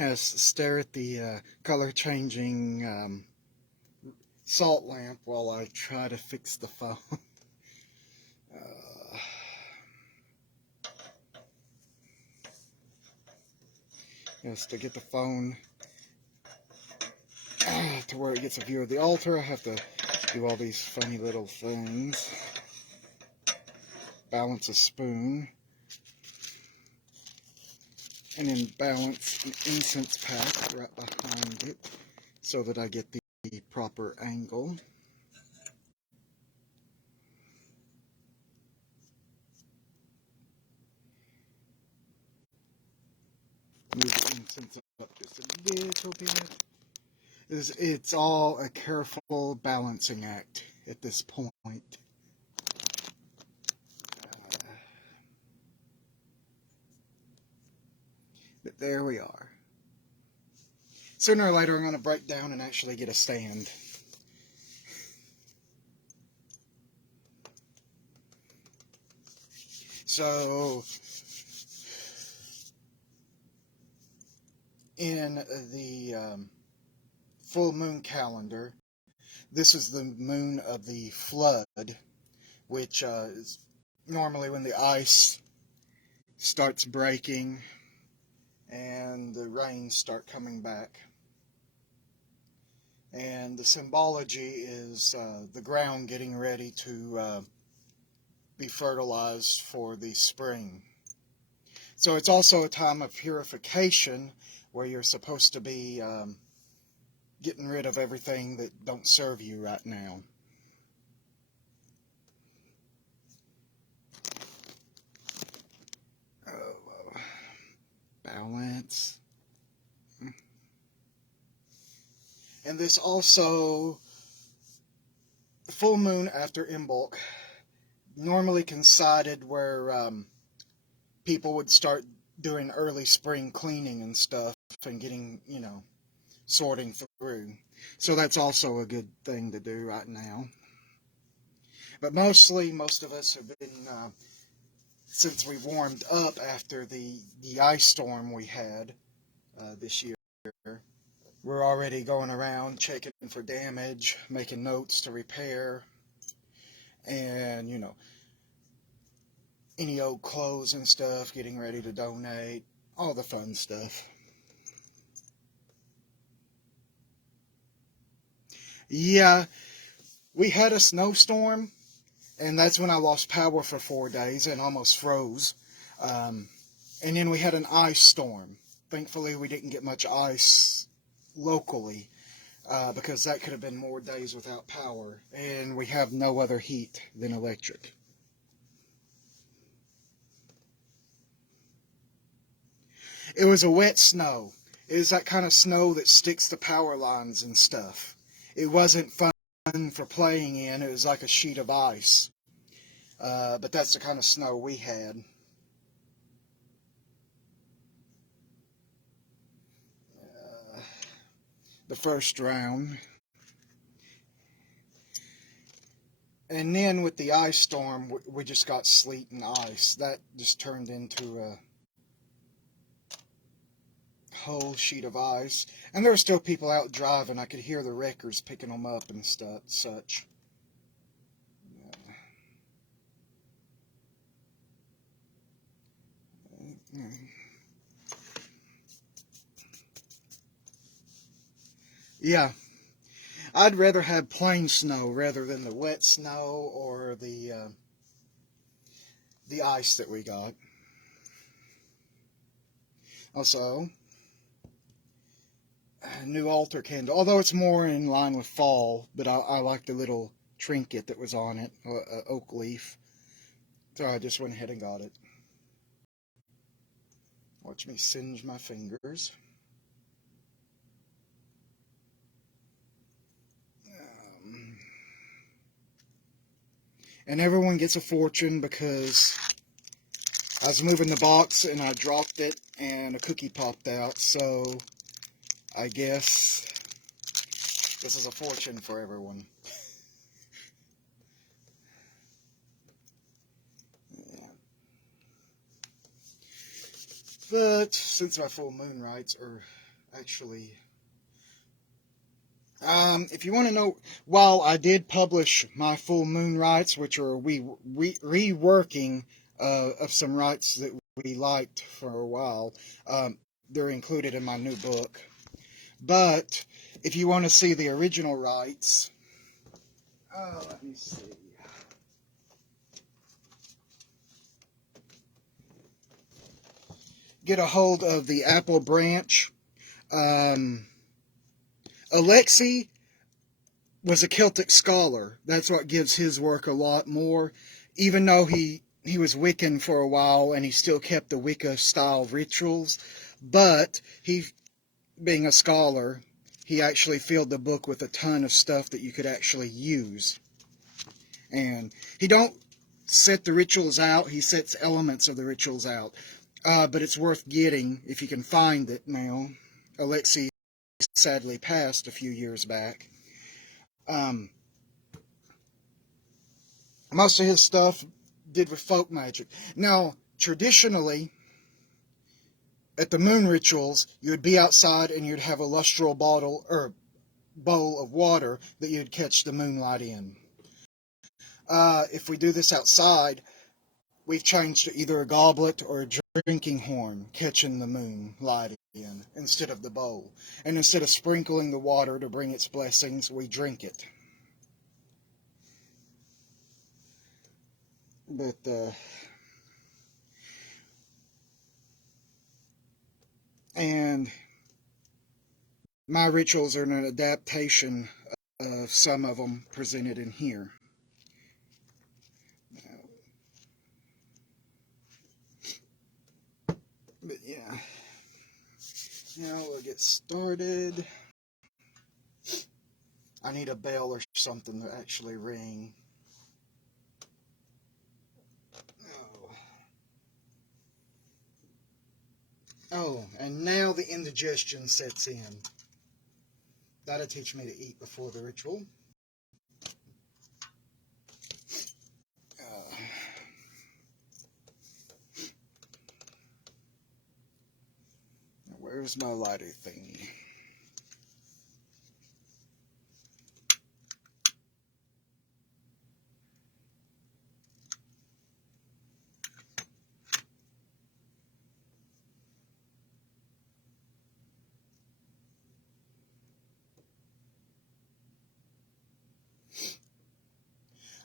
Yes, stare at the color changing salt lamp while I try to fix the phone. uh, yes, to get the phone to where it gets a view of the altar, I have to do all these funny little things. Balance a spoon, and then balance an incense pack right behind it so that I get the proper angle. Move the incense up just a little bit. It's all a careful balancing act at this point. But there we are. Sooner or later I'm going to break down and actually get a stand. So, in the full moon calendar, this is the moon of the flood, which is normally when the ice starts breaking and the rains start coming back. And the symbology is the ground getting ready to be fertilized for the spring. So it's also a time of purification where you're supposed to be getting rid of everything that don't serve you right now. Balance. And this also, the full moon after Imbolc normally coincided where people would start doing early spring cleaning and stuff and getting, sorting through. So that's also a good thing to do right now. But most of us have been, since we warmed up after the ice storm we had this year, we're already going around checking for damage, making notes to repair, and, any old clothes and stuff, getting ready to donate, all the fun stuff. Yeah, we had a snowstorm, and that's when I lost power for 4 days and almost froze. And then we had an ice storm. Thankfully, we didn't get much ice locally, because that could have been more days without power, and we have no other heat than electric. It was a wet snow. It was that kind of snow that sticks to power lines and stuff. It wasn't fun for playing in. It was like a sheet of ice. But that's the kind of snow we had. The first round. And then with the ice storm, we just got sleet and ice. That just turned into a whole sheet of ice. And there were still people out driving. I could hear the wreckers picking them up and such. Yeah. I'd rather have plain snow rather than the wet snow or the ice that we got. Also, a new altar candle, although it's more in line with fall, but I like the little trinket that was on it, oak leaf. So I just went ahead and got it. Watch me singe my fingers. And everyone gets a fortune because I was moving the box and I dropped it and a cookie popped out. So I guess this is a fortune for everyone. Yeah. But since my full moon rites are actually. If you want to know, while I did publish my full moon rites, which are reworking of some rites that we liked for a while, they're included in my new book. But if you want to see the original rites, let me see. Get a hold of the Apple Branch. Alexei was a Celtic scholar. That's what gives his work a lot more. Even though he was Wiccan for a while and he still kept the Wicca style rituals, but he, being a scholar, he actually filled the book with a ton of stuff that you could actually use. And he don't set the rituals out, he sets elements of the rituals out. But it's worth getting if you can find it now. Alexei sadly passed a few years back. Most of his stuff did with folk magic. Now, traditionally, at the moon rituals, you would be outside and you'd have a lustral bottle or bowl of water that you'd catch the moonlight in. If we do this outside, we've changed to either a goblet or a drinking horn catching the moonlight in instead of the bowl. And instead of sprinkling the water to bring its blessings, we drink it. But and my rituals are an adaptation of some of them presented in here. But yeah, now we'll get started. I need a bell or something to actually ring. Oh, and now the indigestion sets in. That'll teach me to eat before the ritual. Where's my lighter thingy?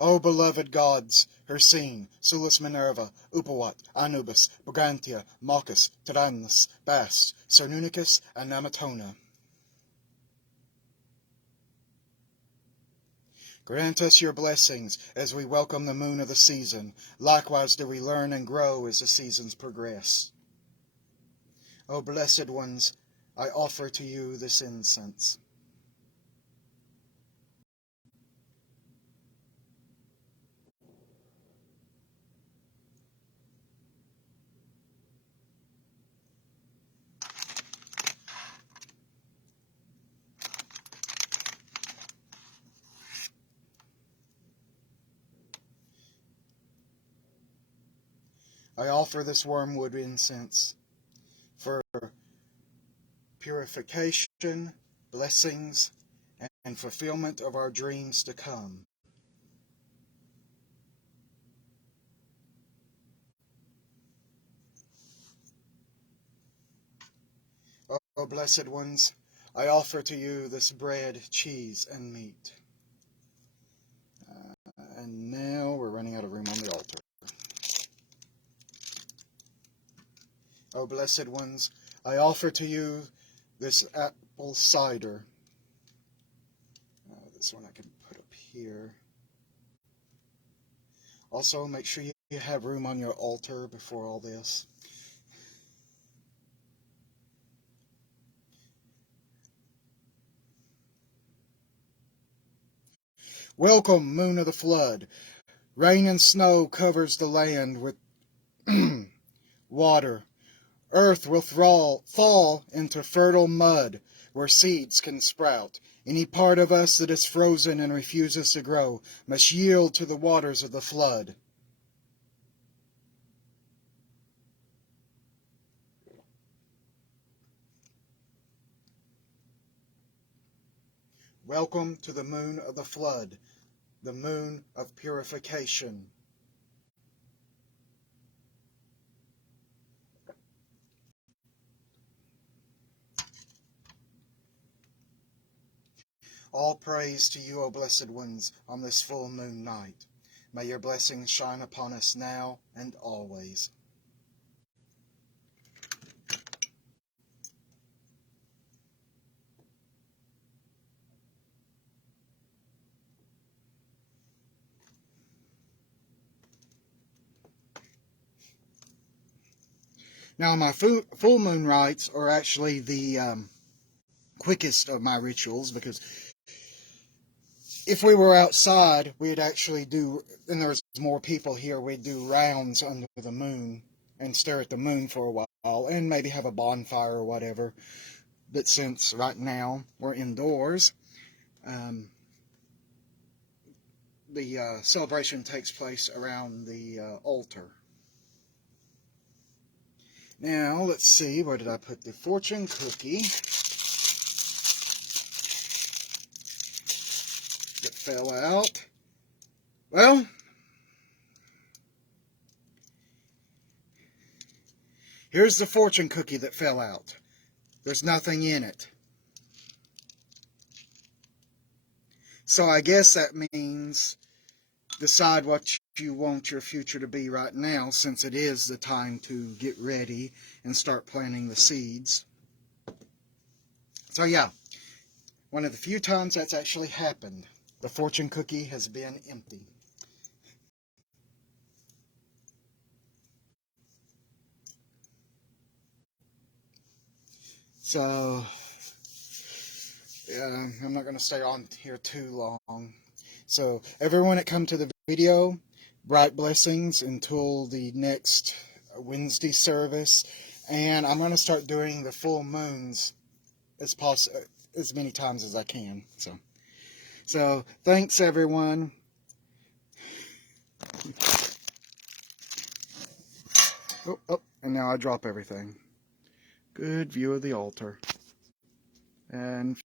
O beloved gods, Hercene, Sulis Minerva, Upawat, Anubis, Brigantia, Malchus, Tyrannus, Bast, Cernunnicus, and Amatona. Grant us your blessings as we welcome the moon of the season. Likewise do we learn and grow as the seasons progress. O blessed ones, I offer to you this incense. I offer this wormwood incense for purification, blessings, and fulfillment of our dreams to come. O blessed ones, I offer to you this bread, cheese, and meat. And now we're running out of room on the altar. O blessed ones, I offer to you this apple cider. This one I can put up here. Also, make sure you have room on your altar before all this. Welcome, moon of the flood. Rain and snow covers the land with water. Earth will fall into fertile mud where seeds can sprout. Any part of us that is frozen and refuses to grow must yield to the waters of the flood. Welcome to the moon of the flood, the moon of purification. All praise to you, O blessed ones, on this full moon night. May your blessings shine upon us now and always. Now, my full moon rites are actually the quickest of my rituals, because if we were outside, we'd actually do, and there's more people here, we'd do rounds under the moon and stare at the moon for a while and maybe have a bonfire or whatever. But since right now we're indoors, the celebration takes place around the altar. Now, let's see, where did I put the fortune cookie that fell out? Well, here's the fortune cookie that fell out. There's nothing in it. So I guess that means decide what you want your future to be right now, since it is the time to get ready and start planting the seeds. So yeah, one of the few times that's actually happened. The fortune cookie has been empty. So, I'm not going to stay on here too long. So, everyone that come to the video, bright blessings until the next Wednesday service. And I'm going to start doing the full moons as many times as I can. So thanks everyone. Oh, and now I drop everything. Good view of the altar. And